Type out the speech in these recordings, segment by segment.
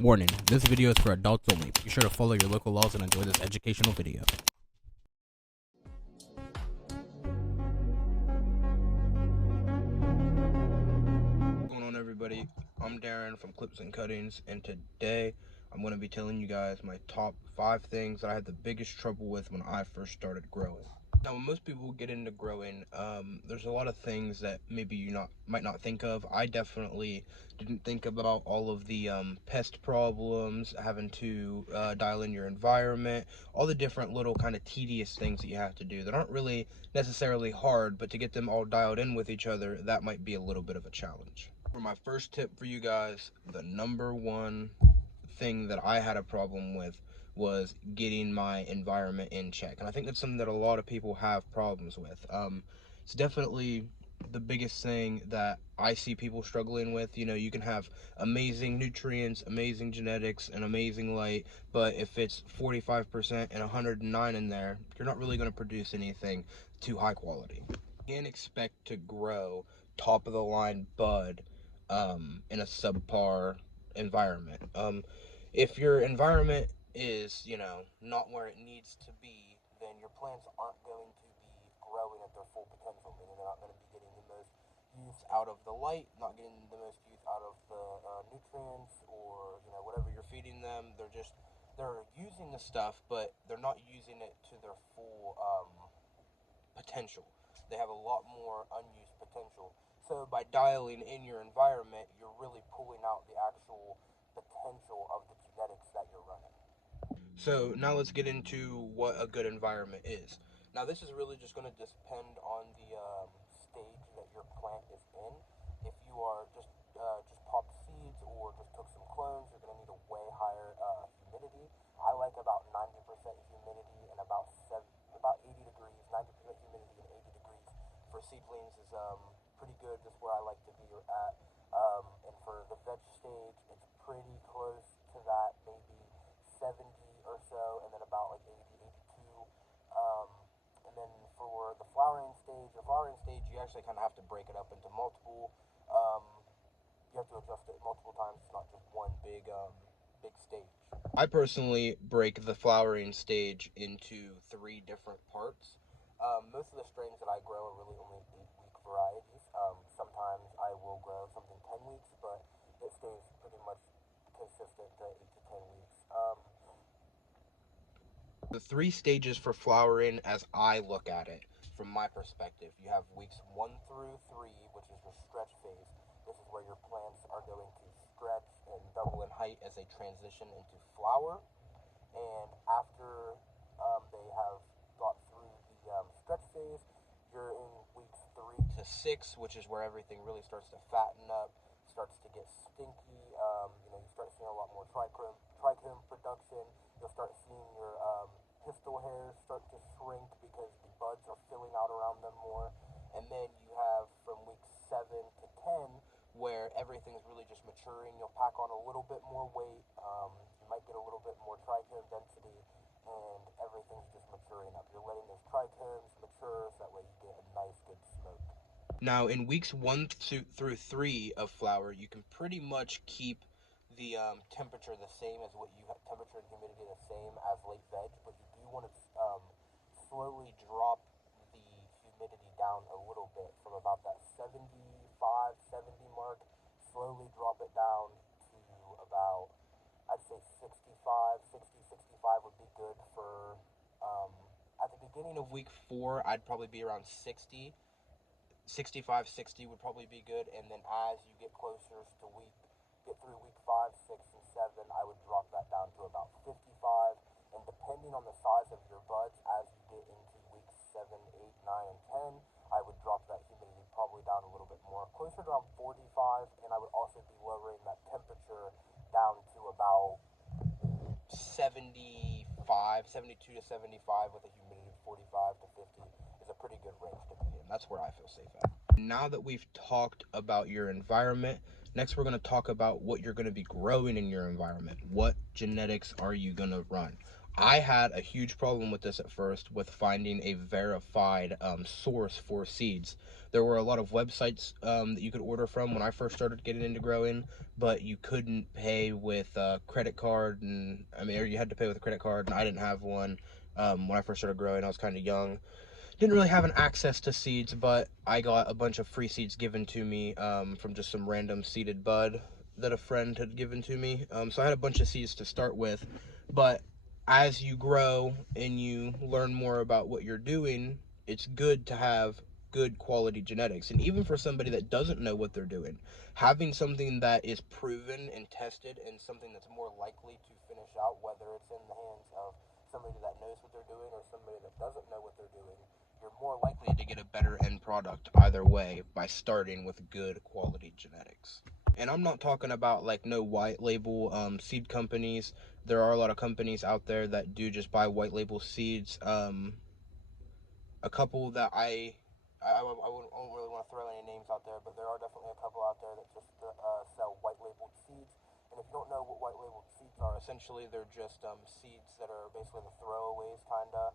Warning, this video is for adults only. Be sure to follow your local laws and enjoy this educational video. What's going on, everybody? I'm Darren from Clips and Cuttings, and today I'm going to be telling you guys my top 5 things that I had the biggest trouble with when I first started growing. Now, when most people get into growing, there's a lot of things that maybe you might not think of. I definitely didn't think about all of the pest problems, having to dial in your environment, all the different little kind of tedious things that you have to do that aren't really necessarily hard, but to get them all dialed in with each other, that might be a little bit of a challenge. For my first tip for you guys, the number one thing that I had a problem with was getting my environment in check, and I think that's something that a lot of people have problems with. It's definitely the biggest thing that I see people struggling with. You know, you can have amazing nutrients, amazing genetics, and amazing light, but if it's 45% and 109 in there, you're not really going to produce anything too high quality. You can't expect to grow top of the line bud in a subpar environment. If your environment is, not where it needs to be, then your plants aren't going to be growing at their full potential, meaning they're not going to be getting the most use out of the light, not getting the most use out of the nutrients, or whatever you're feeding them. They're using the stuff, but they're not using it to their full potential. They have a lot more unused potential. So by dialing in your environment, you're really pulling out the actual potential of the genetics that you're running. So now let's get into what a good environment is. Now this is really just going to depend on the stage that your plant is in. If you are just popped seeds or just took some clones, you're going to need a way higher humidity. I like about 90% humidity and about 80 degrees. 90% humidity and 80 degrees for seedlings is pretty good, just where I like to be at. And for the veg stage, it's pretty close to that, maybe 70 or so, and then about like 80, 82. And then for the flowering stage, you actually kind of have to break it up into multiple. You have to adjust it multiple times. It's not just one big stage. I personally break the flowering stage into 3 different parts. Most of the strains that I grow are really only 8-week varieties. Sometimes I will grow something 10 weeks, but it stays pretty much consistent to 8 to 10 weeks. The 3 stages for flowering, as I look at it, from my perspective, you have weeks 1 through 3, which is your stretch phase. This is where your plants are going to stretch and double in height as they transition into flower. And after they have got through the stretch phase, you're in weeks 3 to 6, which is where everything really starts to fatten up, starts to get stinky. You start seeing a lot more trichome production. You'll start seeing your pistil hairs start to shrink because the buds are filling out around them more. And then you have from week 7 to 10 where everything's really just maturing. You'll pack on a little bit more weight. You might get a little bit more trichome density, and everything's just maturing up. You're letting those trichomes mature so that way you get a nice good smoke. Now in weeks 1 through 3 of flower, you can pretty much keep the temperature the same as what you have, temperature and humidity the same as late veg, but you do want to slowly drop the humidity down a little bit from about that 75, 70 mark, slowly drop it down to about, I'd say 65 would be good for, at the beginning of week 4, I'd probably be around 60 would probably be good, and then as you get closer to get through week 5, 6, and 7, I would drop that down to about 55, and depending on the size of your buds, as you get into weeks 7, 8, 9, and 10, I would drop that humidity probably down a little bit more, closer to around 45, and I would also be lowering that temperature down to about 72 to 75 with a humidity of 45 to 50 is a pretty good range to be in. That's where I feel safe at. Now that we've talked about your environment, next we're going to talk about what you're going to be growing in your environment. What genetics are you going to run? I had a huge problem with this at first, with finding a verified source for seeds. There were a lot of websites that you could order from when I first started getting into growing, but you couldn't pay with a credit card, and I mean, or you had to pay with a credit card, and I didn't have one when I first started growing. I was kind of young, didn't really have an access to seeds, but I got a bunch of free seeds given to me from just some random seeded bud that a friend had given to me. So I had a bunch of seeds to start with, but as you grow and you learn more about what you're doing, it's good to have good quality genetics. And even for somebody that doesn't know what they're doing, having something that is proven and tested and something that's more likely to finish out, whether it's in the hands of somebody that knows what they're doing or somebody that doesn't know what they're doing, you're more likely to get a better end product either way by starting with good quality genetics. And I'm not talking about like no white label seed companies. There are a lot of companies out there that do just buy white label seeds. A couple that I wouldn't really want to throw any names out there, but there are definitely a couple out there that just sell white labeled seeds. And if you don't know what white labeled seeds are, essentially they're just seeds that are basically the throwaways, kind of.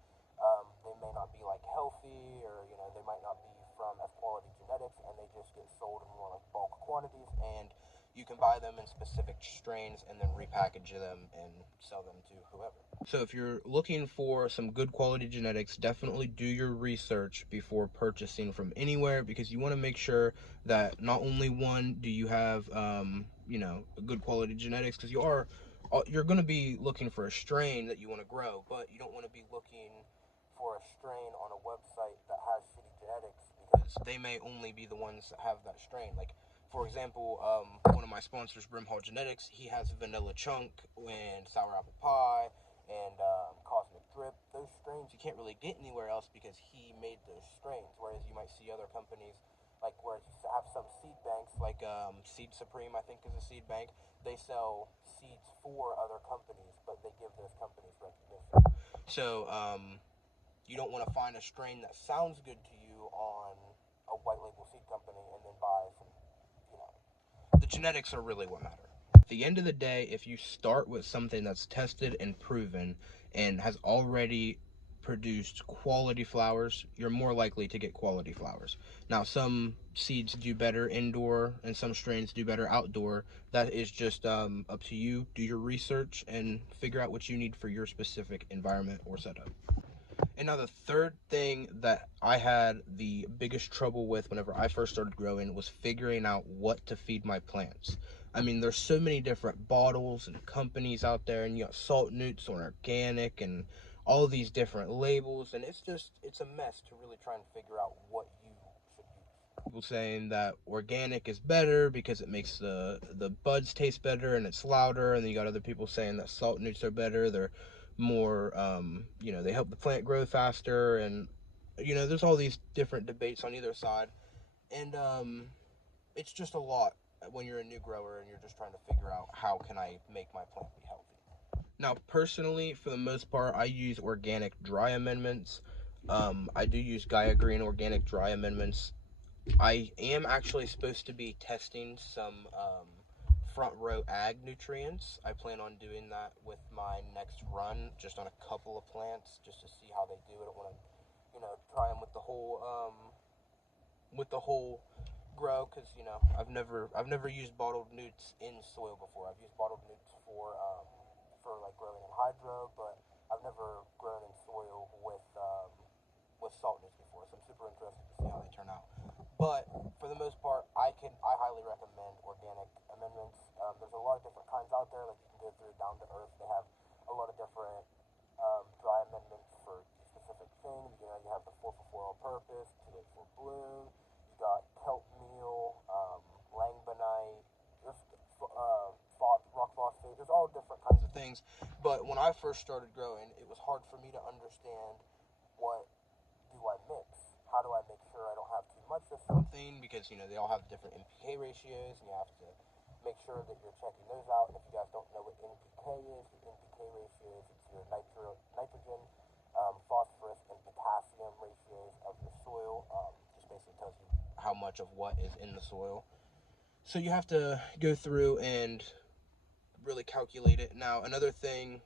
They may not be like healthy, or they might not be from F quality genetics, and they just get sold in more like bulk quantities, and you can buy them in specific strains and then repackage them and sell them to whoever. So if you're looking for some good quality genetics, definitely do your research before purchasing from anywhere, because you want to make sure that not only one do you have good quality genetics, because you're going to be looking for a strain that you want to grow, but you don't want to be looking for a strain on a website that has shitty genetics, because they may only be the ones that have that strain. Like, for example, one of my sponsors, Brimhall Genetics, he has Vanilla Chunk and Sour Apple Pie and Cosmic Drip. Those strains you can't really get anywhere else because he made those strains, whereas you might see other companies, like where you have some seed banks, like Seed Supreme, I think, is a seed bank. They sell seeds for other companies, but they give those companies recognition. So you don't want to find a strain that sounds good to you on a white label seed company and then buy some, the genetics are really what matter. At the end of the day, if you start with something that's tested and proven and has already produced quality flowers, you're more likely to get quality flowers. Now, some seeds do better indoor and some strains do better outdoor. That is just up to you. Do your research and figure out what you need for your specific environment or setup. And now the third thing that I had the biggest trouble with whenever I first started growing was figuring out what to feed my plants. I mean, there's so many different bottles and companies out there, and you got Salt Newts or organic and all these different labels, and it's a mess to really try and figure out what you should use. People saying that organic is better because it makes the buds taste better and it's louder, and then you got other people saying that Salt Newts are better. They're more they help the plant grow faster, and there's all these different debates on either side, and it's just a lot when you're a new grower and you're just trying to figure out how can I make my plant be healthy. Now, personally, for the most part, I use organic dry amendments. I do use Gaia Green organic dry amendments. I am actually supposed to be testing some front row ag nutrients. I plan on doing that with my next run, just on a couple of plants, just to see how they do. I don't want to, try them with the whole grow, because I've never used bottled newts in soil before. I've used bottled newts for like growing in hydro, but I've never grown in soil with salt newts before. So I'm super interested to see how they turn out. But for the most part, I highly recommend organic amendments. There's a lot of different kinds out there. Like, you can go through Down to Earth. They have a lot of different dry amendments for specific things. You have the 4 for 4 all purpose, 2 8 for bloom. You got kelp meal, langbonite, just rock phosphate. There's all different kinds of things. But when I first started growing, it was hard for me to understand, what do I mix? How do I make sure I don't have too much of something? Because they all have different NPK ratios, and you have to make sure that you're checking those out. And if you guys don't know what NPK is, your NPK ratios, it's your nitrogen, phosphorus, and potassium ratios of your soil. Just basically tells you how much of what is in the soil. So you have to go through and really calculate it. Now, another thing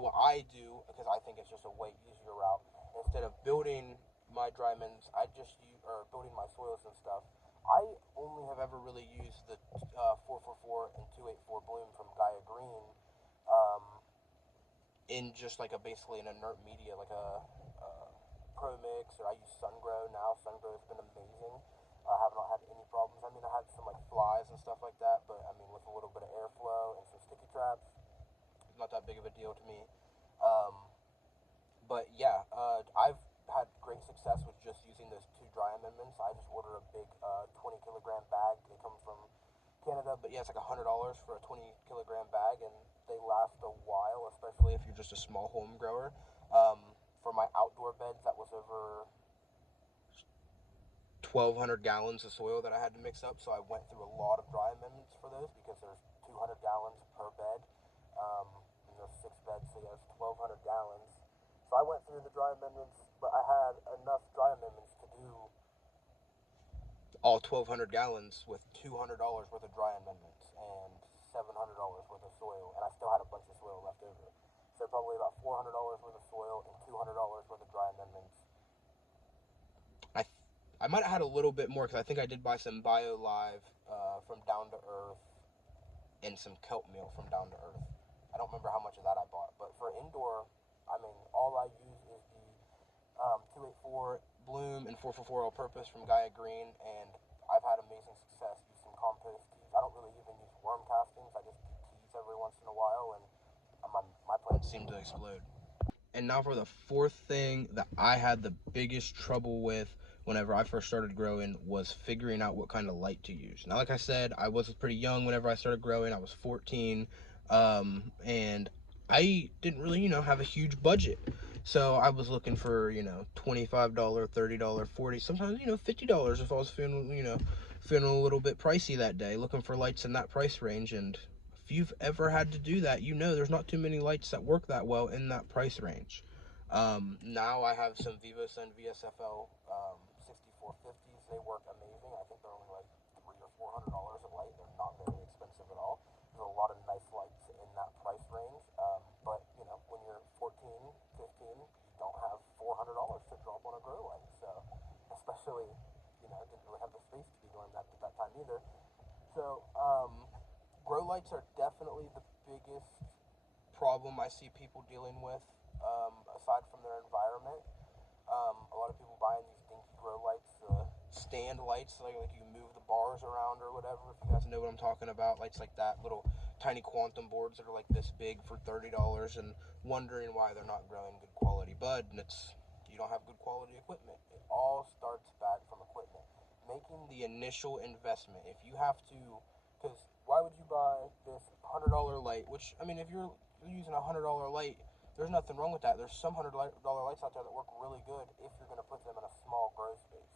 what I do, because I think it's just a way easier route, instead of building my dry mins, I just use, or building my soils and stuff, I only have ever really used the 444 and 284 bloom from Gaia Green in just like basically an inert media, like a Pro Mix, or I use SunGrow now. SunGrow has been amazing. I have not had any problems. I mean, I had some like flies and stuff like that, but I mean, with a little bit of airflow and some sticky traps, not that big of a deal to me. But yeah, I've had great success with just using those 2 dry amendments. I just order a big 20 kilogram bag. They come from Canada, but yeah, it's like $100 for a 20 kilogram bag, and they last a while, especially if you're just a small home grower. For my outdoor beds, that was over 1,200 gallons of soil that I had to mix up, so I went through a lot of dry amendments for those, because there's 200 gallons per bed, and there's 6 beds, so yeah, it's 1,200 gallons. So I went through the dry amendments, but I had enough dry amendments to do all 1,200 gallons with $200 worth of dry amendments and $700 worth of soil, and I still had a bunch of soil left over. So probably about $400 worth of soil and $200 worth of dry amendments. I might have had a little bit more, because I think I did buy some BioLive from Down to Earth and some kelp meal from Down to Earth. I don't remember how much of that I bought, but for indoor, I mean, all I use is the 284 Bloom and 444 All-Purpose from Gaia Green, and I've had amazing success using compost teas. I don't really even use worm castings. I just do teas every once in a while, and my plants seem to explode. And now for the 4th thing that I had the biggest trouble with whenever I first started growing, was figuring out what kind of light to use. Now, like I said, I was pretty young whenever I started growing. I was 14, and I didn't really, have a huge budget. So I was looking for, $25, $30, $40, sometimes, $50 if I was feeling a little bit pricey that day, looking for lights in that price range. And if you've ever had to do that, there's not too many lights that work that well in that price range. Now I have some VivoSun VSFL 6450s. They work amazing. I think they're only like $300 or $400 a light. They're not very expensive at all. There's a lot of nice lights in that price range. But when you're 14, 15, you don't have $400 to drop on a grow light. So especially, I didn't really have the space to be doing that at that time either. So grow lights are definitely the biggest problem I see people dealing with, aside from their environment. A lot of people buying these dinky grow lights, stand lights, like you move the bars around or whatever, if you guys know what I'm talking about. Lights like that, little tiny quantum boards that are like this big for $30, and wondering why they're not growing good quality bud, and you don't have good quality equipment. It all starts back from equipment. Making the initial investment. If you have to, because why would you buy this $100 light, which, I mean, if you're using a $100 light, there's nothing wrong with that. There's some $100 lights out there that work really good if you're going to put them in a small grow space.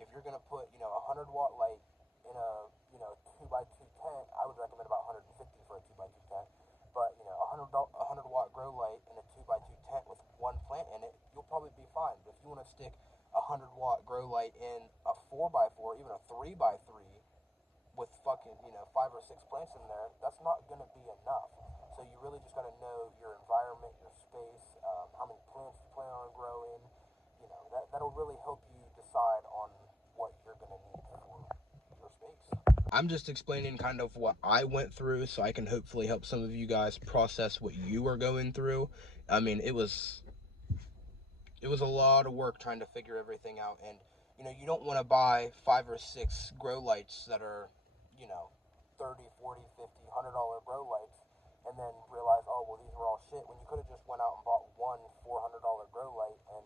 If you're going to put, a 100-watt light in a, 2x2 tent, I would recommend about 150 for a 2x2 tent. But, a 100-watt grow light in a 2x2 tent with one plant in it, you'll probably be fine. But if you want to stick a 100-watt grow light in a 4x4, even a 3x3, with fucking, 5 or 6 plants in there, that's not going to be enough. So you really just got to know your environment, your space, how many plants you plan on growing. That'll really help you decide on what you're going to need for your space. I'm just explaining kind of what I went through, so I can hopefully help some of you guys process what you are going through. I mean, it was a lot of work trying to figure everything out, and you don't want to buy 5 or 6 grow lights that are, $30, $40, $50, $100 grow lights, and then realize, oh, well, these were all shit, when you could have just went out and bought one $400 grow light and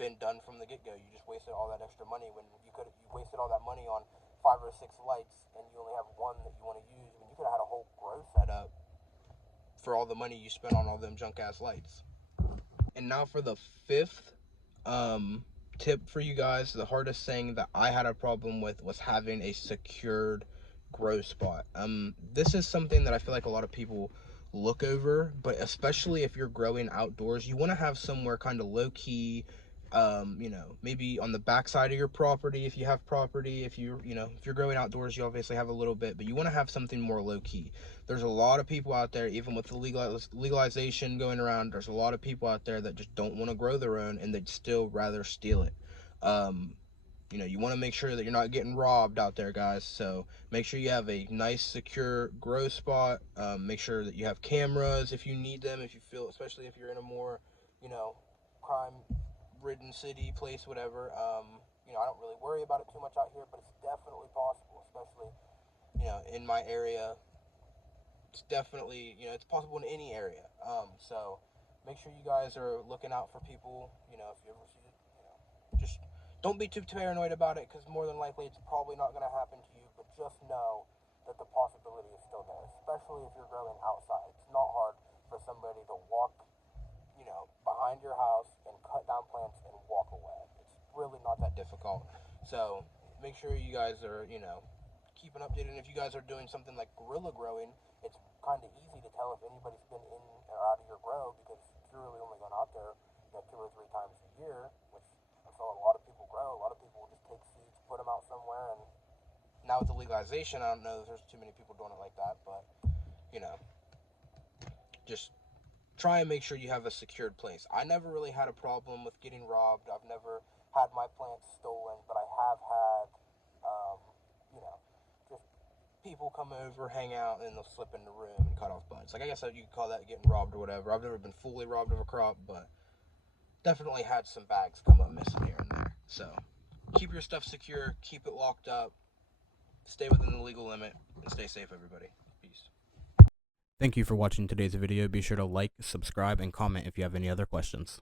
been done from the get-go. You just wasted all that extra money when you wasted all that money on 5 or 6 lights, and you only have one that you want to use. I mean, you could have had a whole grow setup for all the money you spent on all them junk-ass lights. And now for the 5th tip for you guys. The hardest thing that I had a problem with was having a secured grow spot. This is something that I feel like a lot of people look over, but especially if you're growing outdoors, you want to have somewhere kind of low-key, You know, maybe on the back side of your property if you have property. If you're growing outdoors, you obviously have a little bit, but you want to have something more low key. There's a lot of people out there, even with the legalization going around, there's a lot of people out there that just don't want to grow their own, and they'd still rather steal it. You know, you want to make sure that you're not getting robbed out there, guys. So make sure you have a nice, secure grow spot. Make sure that you have cameras if you need them, if you feel, especially if you're in a more, you know, crime-ridden city, place, whatever. You know, I don't really worry about it too much out here, but it's definitely possible, especially, you know, in my area. It's definitely, you know, it's possible in any area. So make sure you guys are looking out for people. You know, if you ever see it, you know, just don't be too paranoid about it, because more than likely it's probably not going to happen to you. But just know that the possibility is still there, especially if you're growing outside. It's not hard for somebody to walk, you know, behind your house and cut down plants and walk away. It's really not that difficult. So make sure you guys are, you know, keeping updated. And if you guys are doing something like guerrilla growing, it's kind of easy to tell if anybody's been in or out of your grow, because you're really only going out there, you know, 2 or 3 times a year, which that's all a lot of people grow. A lot of people will just take seeds, put them out somewhere, and now with the legalization, I don't know if there's too many people doing it like that, but you know, just try and make sure you have a secured place. I never really had a problem with getting robbed. I've never had my plants stolen, but I have had, you know, just people come over, hang out, and they'll slip in the room and cut off buds. Like, I guess you could call that getting robbed or whatever. I've never been fully robbed of a crop, but definitely had some bags come up missing here and there. So keep your stuff secure, keep it locked up, stay within the legal limit, and stay safe, everybody. Peace. Thank you for watching today's video. Be sure to like, subscribe, and comment if you have any other questions.